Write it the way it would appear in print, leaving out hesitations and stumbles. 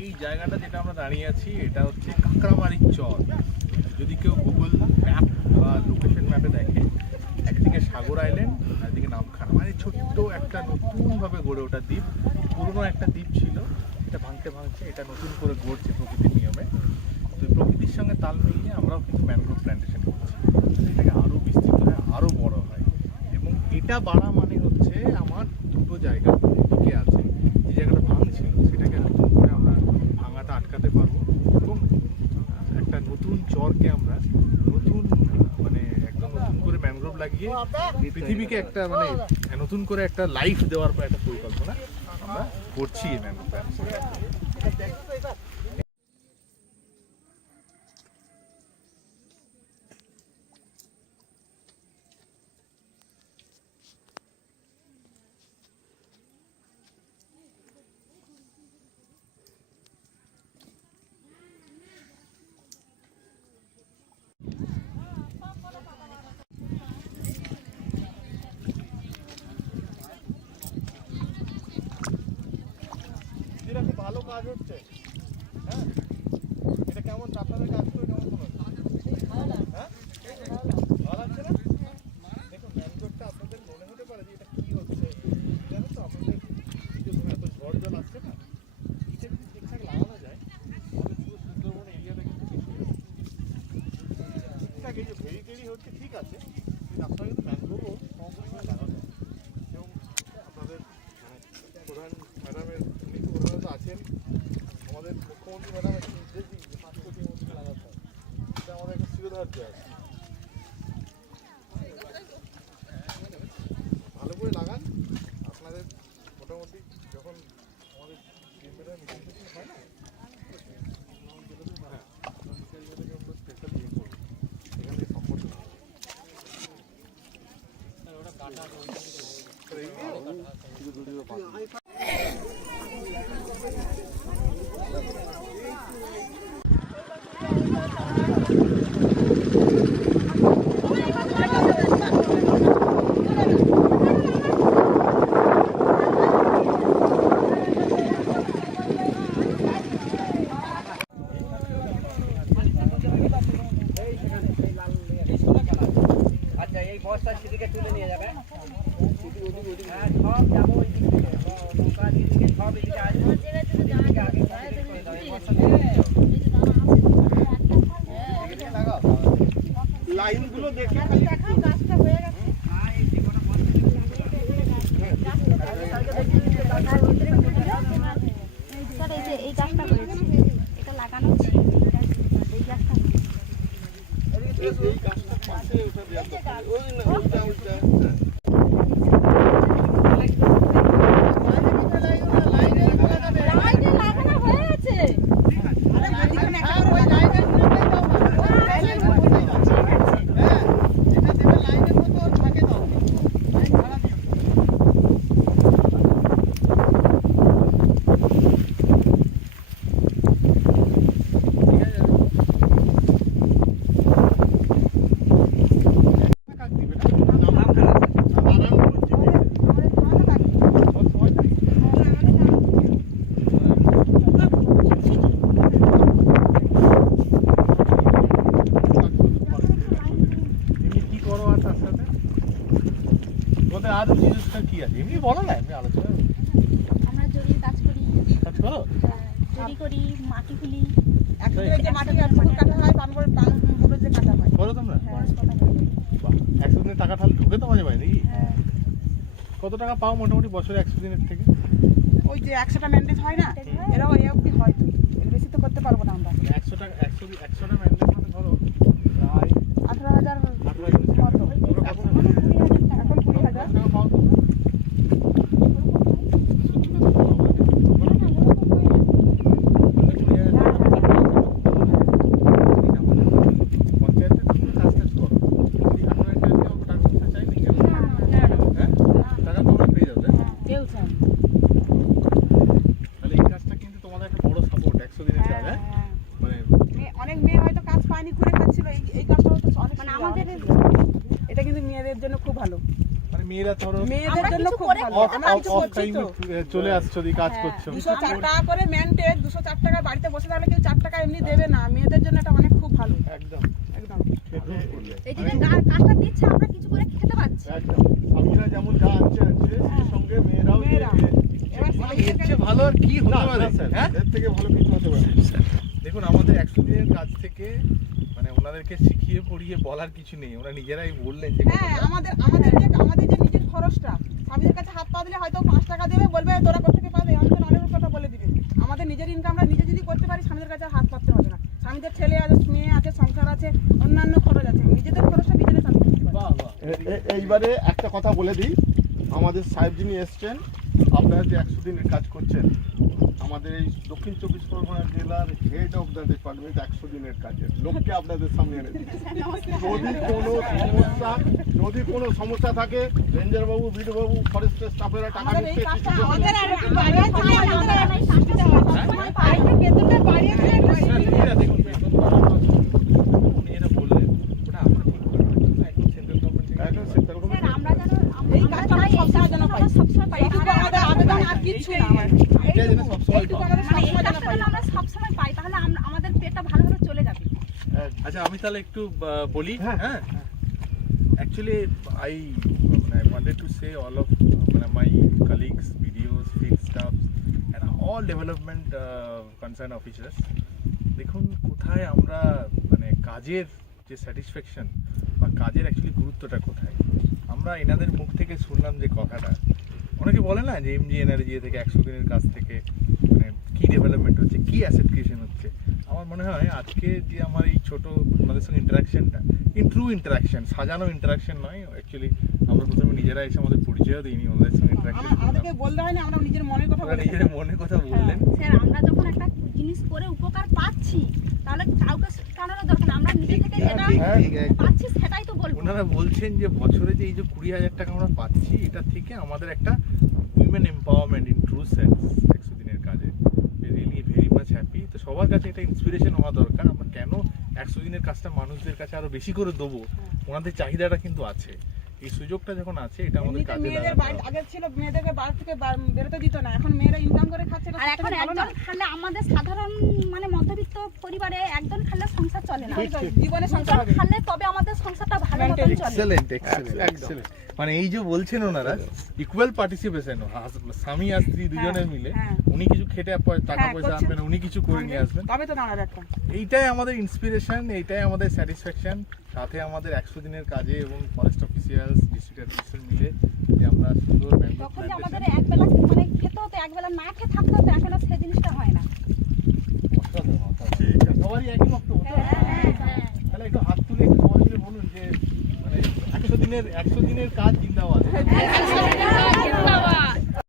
এই জায়গাটা যেটা আমরা দাঁড়িয়ে আছি এটা হচ্ছে কাঁকড়ামারির চর। যদি কেউ গুগল ম্যাপ বা লোকেশন ম্যাপে দেখে, একদিকে সাগর আইল্যান্ড আর একদিকে নামখানা, মানে ছোট্ট একটা নতুনভাবে গড়ে ওঠা দ্বীপ। পুরনো একটা দ্বীপ ছিল, এটা ভাঙতে ভাঙছে এটা নতুন করে গড়ছে প্রকৃতির নিয়মে। তো প্রকৃতির সঙ্গে তাল মিলিয়ে আমরাও কিন্তু ম্যানগ্রোভ প্ল্যান্টেশন করছি, এটাকে আরও বিস্তৃত হয়, আরও বড় হয়। এবং এটা বাড়া মানে হচ্ছে আমার দুটো জায়গা এদিকে আছে, যে জায়গাটা ভাঙছিল সেটাকে নতুন করে আমরা ভাঙাটা আটকাতে পারবো এবং একটা নতুন চরকে আমরা নতুন মানে একদম নতুন করে ম্যানগ্রোভ লাগিয়ে পৃথিবীকে একটা মানে নতুন করে একটা লাইফ দেওয়ার পর একটা পরিকল্পনা আমরা করছি এই ম্যানগ্রোভ প্ল্যান্টেশন। খুব ভালো কাজ হচ্ছে, হ্যাঁ। এটা কেমন আপনাদের কাজ করে কেমন হ্যাঁ ভালো লাগছে না? দেখুন ম্যানগ্রোভটা আপনাদের মনে হতে পারে যে এটা কি হচ্ছে, জানো তো আপনাদের এত ঝড় জল আসছে না, এটা যদি ঠিকঠাক লাগানো যায় তাহলে পুরো সুন্দরবন এরিয়াটা কিন্তু ঠিকঠাক এই যে ভেরি টেরি হচ্ছে ঠিক আছে, কিন্তু আপনারা কিন্তু ম্যানগ্রোভও কম পরিমাণে লাগানো এবং আপনাদের প্রধান ম্যাডামের উনি তো প্রধানত আছেন, আমাদের মুখ্যমন্ত্রী ম্যাডাম একটা নির্দেশ দিয়েছে 5 কোটি মন্ত্রী লাগাতে হবে, এটা আমাদের একটা শিরোধার্য আছে। ভালো করে লাগান, আপনাদের মোটামুটি যখন আমাদের মিটিং হয় না স্পেশাল ইয়ে করবো, এখান থেকে সম্পর্ক ওটা কাটা তুলে নিয়ে যাবে সব যাবো ওই দিক থেকে নৌকা দিকে সব এদিকে আসবো লাইনগুলো দেখে গাছটা হয়ে গেছে। এই গাছটা হয়েছে, এটা লাগানো ছিল, এই গাছটা পাশে আর জিনিসটা কি আছে এমনি বলো না, এমনি আলোচনা। আমরা জরির কাজ করি, কাজ করো, জরি করি, মাটি খুলি, একসাথে যে মাটি আর ফুল কাটা হয়, পানবড় পানবড় যে কাটা হয় করো তোমরা? খরচ করা হয়। বাহ, 100 দিনের টাকা ঢাল ঢোকে তো মাঝে মাঝে নাকি? হ্যাঁ। কত টাকা পাও মোটামুটি বছরে 100 দিনের থেকে? ওই যে 100টা ম্যান্ডেট হয় না, এরাও এই অবধি হয়, এর বেশি তো করতে পারবো না আমরা। 100টা ম্যান্ডেট মানে ধরো প্রায় 18,000 18,000 এখন 20,000 টাকা পাও তো? পঞ্চায়েতের তুমি কাজ করো, যদি আপনার একটা টাকা করতে চাই নি কেন? হ্যাঁ, টাকা তোমরা পেয়ে যাবে। তাহলে এই কাজটা কিন্তু তোমাদের একটা বড় সাপোর্ট 100 দিনের কাজ। হ্যাঁ, মানে অনেক মেয়ে হয়তো কাজ পায়নি, ঘুরে খাচ্ছিল, এই কাজটা হয়তো অনেক মানে আমাদের এটা কিন্তু মেয়েদের জন্য খুব ভালো, মানে মেয়েরা ধরো মেয়েদের জন্য খুব ভালো। আমরা কিছু অফ করছি টাইমে তো, চলে আসছো, দি কাজ করছো। 204 টাকা করে ম্যান্ডেট, 204 4 টাকা বাড়িতে বসে থাকলে কেউ 4 টাকা এমনি দেবে না, মেয়েদের জন্য এটা অনেক খুব ভালো। একদম একদম এই যে কাজটা দিচ্ছে আমরা কিছু করে খেতে পাচ্ছি। একদম স্বামীরা যেমন যা আছে সেই সঙ্গে মেয়েরাও মেয়েরা। এবার মানে এর চেয়ে ভালো আর কি হতে পারে হ্যাঁ এর থেকে ভালো কিছু হতে পারে দেখুন আমাদের 100 দিনের কাজ থেকে মানে ওনাদেরকে শিখিয়ে পড়িয়ে বলার কিছু নেই, ওরা নিজেরাই বললেন যে হ্যাঁ, আমাদের যে নিজের খরচটা স্বামীদের কাছে হাত পা দিলে হয়তো 5 টাকা দেবে, বলবে তোরা কোথেকে পাবে, অনেক অনেক কথা বলে দিবে। আমাদের নিজের ইনকামটা নিজে যদি করতে পারি স্বামীদের কাছে হাত পাততে হবে না। স্বামীদের ছেলে আছে, মেয়ে আছে, সংসার আছে, অন্যান্য খরচ আছে, নিজেদের খরচটা নিজেরাই চালিয়ে নিতে পারি। বাহ বাহ এইবারে একটা কথা বলে দিই, আমাদের সাহেব যিনি এসছেন, আপনারা যে 100 দিনের কাজ করছেন, আমাদের এই দক্ষিণ 24 পরগনা জেলার হেড অফ দ্য ডিপার্টমেন্ট 100 দিনের কাজের লোককে আপনাদের সামনে এনে দিচ্ছি। যদি কোনো সমস্যা থাকে রেঞ্জার বাবু, বিডিও বাবু, ফরেস্টের স্টাফেরা টাকা আমাদের এই দিচ্ছে, কাজটা কিছু আমাদের আর একটু বাড়িয়ে দিলে আমাদের আর একটু সুবিধা হ্যাঁ? হবে। আরেকটু বেতনটা বাড়িয়ে দিলে একটু সুবিধা হবে। দেখুন বেতন বাড়ানো উনি যেটা বললেন ওটা আমরা ঠিক করে একদম সেন্ট্রাল গভর্নমেন্ট থেকে একদম সেন্ট্রাল স্যার গভর্নমেন্ট আমরা যেন এই কাজটা আমরা সবসময় যেন পাই। সবসময় পাই। এইটুকু আমাদের আবেদন, আর কিচ্ছু না আমার। এটা যেন সবসময় এইটুকু পাই। আমাদের মানে এই সবসময় যেন কাজটা পাই। যেন আমরা সবসময় পাই, তাহলে আমাদের পেটটা ভালোভাবে চলে যাবে। আচ্ছা আমি তাহলে একটু বলি হ্যাঁ। হ্যাঁ actually I wanted to say all of my colleagues, BDOs, field staffs and all development concerned officers দেখুন কোথায় আমরা মানে কাজের যে স্যাটিসফ্যাকশন বা কাজের অ্যাকচুয়ালি গুরুত্বটা কোথায় আমরা এনাদের মুখ থেকে শুনলাম যে কথাটা অনেকে বলে না যে এমজি এনার্জি থেকে 100 দিনের কাজ থেকে মানে কি ডেভেলপমেন্ট হচ্ছে কি অ্যাসেট ক্রিয়েশন হচ্ছে আমার মনে হয় আজকে যে আমার এই ছোট ওনাদের সঙ্গে ইন্টারাকশনটা ট্রু ইন্টারাকশন সাজানো ইন্টারাকশন নয় অ্যাকচুয়ালি আমরা প্রথমে নিজেরা এসে আমাদের পরিচয়ও দিইনি ওনাদের সঙ্গে ইন্টারাকশন আমাদেরকে বলতে হয় না, আমরা নিজের মনের কথা ওরা বলে নিজের মনের কথা বললেন স্যার আমরা যখন একটা জিনিস করে উপকার পাচ্ছি তাহলে কাউকে শেখানোর দরকার নেই, আমরা নিজে থেকে যেটা পাচ্ছি সেটাই তো বলবো। ওনারা বলছেন যে বছরে যে এই যে 20,000 টাকা আমরা পাচ্ছি এটা থেকে আমাদের একটা women empowerment in true sense 100 দিনের কাজে রিয়েলি ভেরি মাচ হ্যাপি। তো সবার কাছে এটা ইন্সপিরেশন হওয়া দরকার আমরা কেন 100 দিনের কাজটা মানুষদের কাছে আরো বেশি করে দেবো, ওনাদের চাহিদাটা কিন্তু আছে, এই সুযোগটা যখন আছে এটা আমাদের এমনিতে কাজে মেয়েদের লাগাতে বাড়ি হবে। আগে ছিল মেয়েদেরকে বাড়ি থেকে বেরোতে দিত না, এখন মেয়েরা ইনকাম করে খাচ্ছে, এটা আর সবথেকে এখন ভালো না? একজন খালে আমাদের সাধারণ মানে মধ্যবিত্ত পরিবারে একজন খালে সংসার চলে না, জীবনে সংসার দুজন হবে। খালে তবে আমাদের সংসারটা ভালো মতন চলে। এক্সেলেন্ট এক্সেলেন্ট মানে এই যে বলছেন ওনারা ইকুয়াল পার্টিসিপেশন স্বামী আর স্ত্রী দুজনে মিলে হ্যাঁ। উনি কিছু খেটে টাকা হ্যাঁ, পয়সা করছেন। আনবেন উনি কিছু করে নিয়ে আসবেন, তবে তো দাঁড়াবে একটা। এইটাই আমাদের ইন্সপিরেশন, এইটাই আমাদের স্যাটিসফ্যাকশন। সাথে আমাদের 100 দিনের কাজে এবং ফরেস্ট অফিসিয়ালস ডিস্ট্রিক্ট অ্যাডমিনিস্ট্রেশন মিলে যে আমরা সুন্দর ব্যাম্বু তখন যে আমাদের প্ল্যান্টেশন একবেলা মানে খেতে হতো, একবেলা না খেয়ে থাকতে হতো, এখন আর সেই জিনিসটা হয় না। সবারই একই বক্তব্য তো? তাহলে একটু হাত তুলে একটু সবাই মিলে বলুন যে মানে 100 দিনের কাজ জিন্দাবাদ।